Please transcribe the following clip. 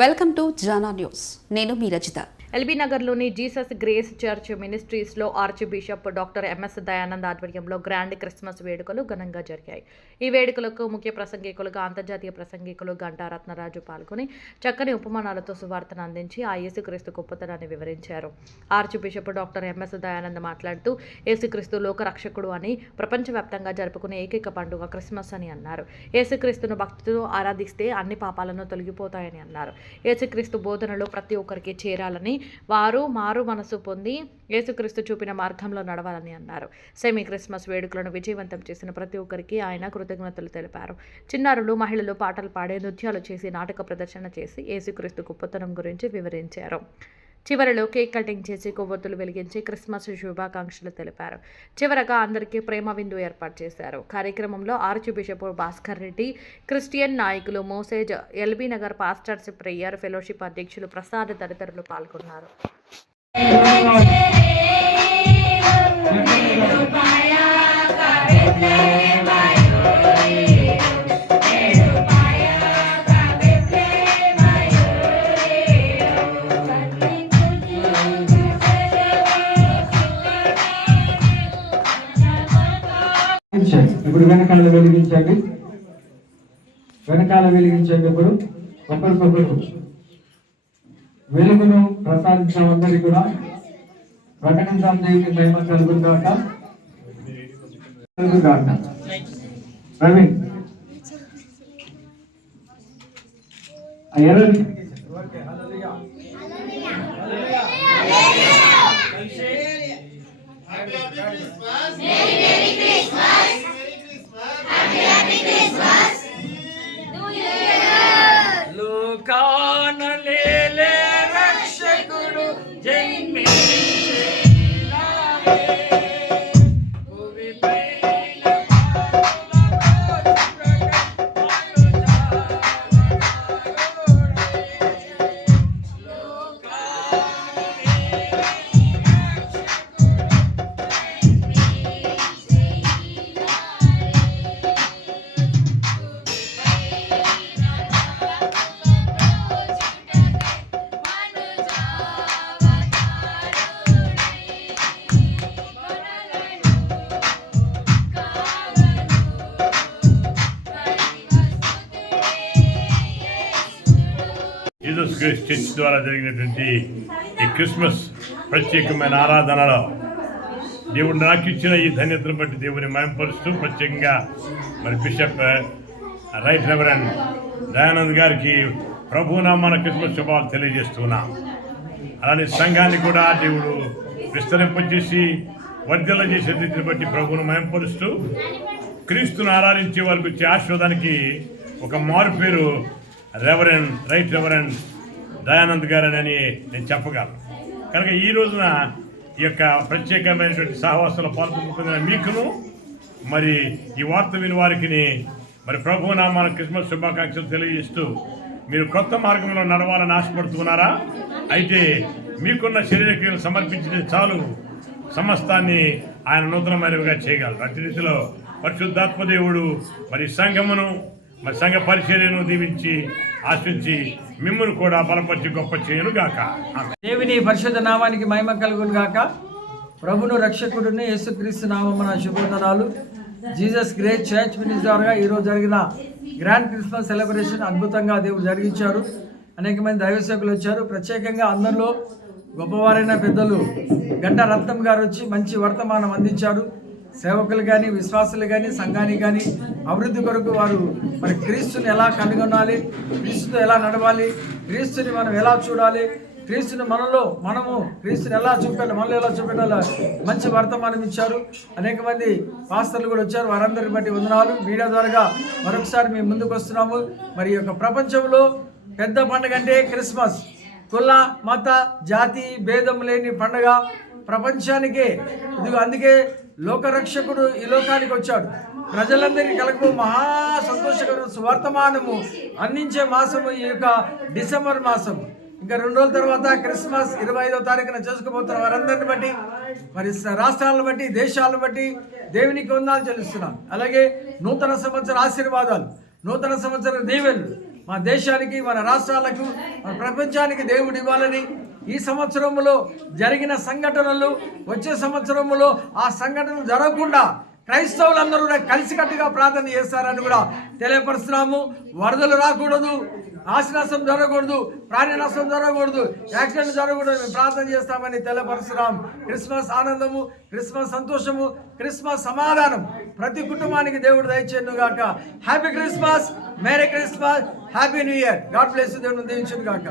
Welcome to Jana news. నేను మీ Rajitha. LB నగర్లోని జీసస్ గ్రేస్ చర్చ్ మినిస్ట్రీస్లో arch bishop doctor MS Dayanand ఆధ్వర్యంలో గ్రాండ్ క్రిస్మస్ వేడుకలు ఘనంగా జరిగాయి. ఈ వేడుకలకు ముఖ్య ప్రసంగికులుగా అంతర్జాతీయ ప్రసంగికులు గంటా రత్నరాజు పాల్గొని చక్కని ఉపమానాలతో సువార్తను అందించి ఆ యేసుక్రీస్తు గొప్పతనాన్ని వివరించారు. Arch bishop doctor MS Dayanand మాట్లాడుతూ యేసుక్రీస్తు లోక రక్షకుడు అని ప్రపంచవ్యాప్తంగా జరుపుకునే ఏకైక పండుగ క్రిస్మస్ అని అన్నారు. యేసుక్రీస్తును భక్తితో ఆరాధిస్తే అన్ని పాపాలను తొలగిపోతాయని అన్నారు. యేసుక్రీస్తు బోధనలు ప్రతి ఒక్కరికి చేరాలని, వారు మారు మనసు పొంది యేసుక్రీస్తు చూపిన మార్గంలో నడవాలని అన్నారు. సెమీ క్రిస్మస్ వేడుకలను విజయవంతం చేసిన ప్రతి ఒక్కరికి ఆయన కృతజ్ఞతలు తెలిపారు. చిన్నారులు, మహిళలు పాటలు పాడే, నృత్యాలు చేసి, నాటక ప్రదర్శన చేసి యేసుక్రీస్తు గొప్పతనం గురించి వివరించారు. చివరిలో కేక్ కటింగ్ చేసి కొవ్వొత్తులు వెలిగించి క్రిస్మస్ శుభాకాంక్షలు తెలిపారు. చివరగా అందరికీ ప్రేమ విందు ఏర్పాటు చేశారు. కార్యక్రమంలో arch bishop Bhaskar Reddy, Christian నాయకులు Moses, LB Nagar pastors prayer fellowship అధ్యక్షులు ప్రసాద్ తదితరులు పాల్గొన్నారు. ఇప్పుడు వెనకాల వెలిగించండి. ఇప్పుడు ఒకరికొకరు వెలుగును ప్రసాదించడం అందరికీ కూడా ప్రకటించాలి. దేవుని మహిమ కలుగుగాక. ప్రవీణ్ లోకానలేలే రక్షకుడు జన్మించే జీసస్ క్రైస్ట్ చర్చ్ ద్వారా జరిగినటువంటి ఈ క్రిస్మస్ ప్రత్యేకమైన ఆరాధనలో దేవుడు నాకు ఇచ్చిన ఈ ధన్యతను బట్టి దేవుని మయంపరుస్తూ ప్రత్యేకంగా మరి బిషప్ రైట్ రెవరెండ్ దయానంద్ గారికి ప్రభునామాన క్రిస్మస్ శుభాలు తెలియజేస్తున్నాం. అలానే సంఘాన్ని కూడా దేవుడు విస్తరింపజేసి వర్ధల చేసే రీతిని బట్టి ప్రభువును మయంపరుస్తూ క్రీస్తును ఆరాధించే వాళ్ళకి వచ్చే ఆశీర్వాదానికి ఒక మారు పేరు రైట్ రెవరెండ్ దయానంద్ గారని నేను చెప్పగలను. కనుక ఈ రోజున ఈ యొక్క ప్రత్యేకమైనటువంటి సహవాసంలో పాల్గొన్న మీకును మరి ఈ వార్త విని వారికి మరి ప్రభునామాన క్రిస్మస్ శుభాకాంక్షలు తెలియజేస్తూ మీరు కొత్త మార్గంలో నడవాలని ఆశపడుతున్నారా? అయితే మీకున్న శరీర క్రియలు సమర్పించితే చాలు, సమస్తాన్ని ఆయన నూతనమైనవిగా చేయగలరు. అట్టి రీతిలో పరిశుద్ధాత్మ దేవుడు మరి సంఘమును, మరి సంఘ పరిచర్యను దీవించి ఆశించి మిమ్మల్ని కూడా బలపరిచి గొప్ప చేయను గాక. దేవుని పరిశుద్ధ నామానికి మహిమ కలుగును గాక. ప్రభును రక్షకుడిని యేసుక్రీస్తు నామమున శుభవందనాలు. జీసస్ గ్రేట్ చర్చ్ మినిస్ట్రీ ద్వారా ఈరోజు జరిగిన గ్రాండ్ క్రిస్మస్ సెలబ్రేషన్ అద్భుతంగా దేవుడు జరిగించారు. అనేక మంది దైవసేవకులు వచ్చారు. ప్రత్యేకంగా అందరిలో గొప్పవారైన పెద్దలు గంటా రత్నం గారు వచ్చి మంచి వర్తమానం అందించారు. సేవకులు కానీ, విశ్వాసులు కానీ, సంఘానికి కానీ అభివృద్ధి కొరకు వారు మరి క్రీస్తుని ఎలా కనుగొనాలి, క్రీస్తుతో ఎలా నడవాలి, క్రీస్తుని మనం ఎలా చూడాలి, క్రీస్తుని మనము క్రీస్తుని ఎలా చూపెట్టాలి, మనలో ఎలా చూపెట్టాలి, మంచి వర్తమానం ఇచ్చారు. అనేక మంది పాస్టర్లు కూడా వచ్చారు. వారందరిని బట్టి వందనాలు. మీడియా ద్వారా మరొకసారి మేము ముందుకు వస్తున్నాము. మరి ఈ యొక్క ప్రపంచంలో పెద్ద పండుగ అంటే క్రిస్మస్. కుల, మత, జాతి భేదం లేని పండుగ ప్రపంచానికే. ఇదిగో అందుకే లోకరక్షకుడు ఈ లోకానికి వచ్చాడు. ప్రజలందరికీ కలగబో మహా సంతోషకరమైన సువర్తమానము అందించే మాసము ఈ యొక్క డిసెంబర్ మాసం. ఇంకా 2 రోజుల తర్వాత క్రిస్మస్ 25వ తారీఖున చేసుకోబోతున్న వారందరిని బట్టి, మరి రాష్ట్రాలను బట్టి, దేశాలను బట్టి దేవునికి వందనాలు చెల్లిస్తున్నాం. అలాగే నూతన సంవత్సర ఆశీర్వాదాలు, నూతన సంవత్సర దీవెనలు మన దేశానికి, మన రాష్ట్రాలకు, మన ప్రపంచానికి దేవుడు ఇవ్వాలని, ఈ సంవత్సరంలో జరిగిన సంఘటనలు వచ్చే సంవత్సరంలో ఆ సంఘటనలు జరగకుండా క్రైస్తవులందరూ కూడా కలిసికట్టుగా ప్రార్థన చేస్తారని కూడా తెలియపరుస్తున్నాము. వరదలు రాకూడదు, ఆస్తి నష్టం జరగకూడదు, ప్రాణి నష్టం జరగకూడదు, యాక్సిడెంట్ జరగకూడదు, మేము ప్రార్థన చేస్తామని తెలియపరుస్తున్నాం. క్రిస్మస్ ఆనందము, క్రిస్మస్ సంతోషము, క్రిస్మస్ సమాధానం ప్రతి కుటుంబానికి దేవుడు దయచేయను గాక. Happy Christmas, merry Christmas, happy new year. God bless you. దేవుడు దీవించును గాక.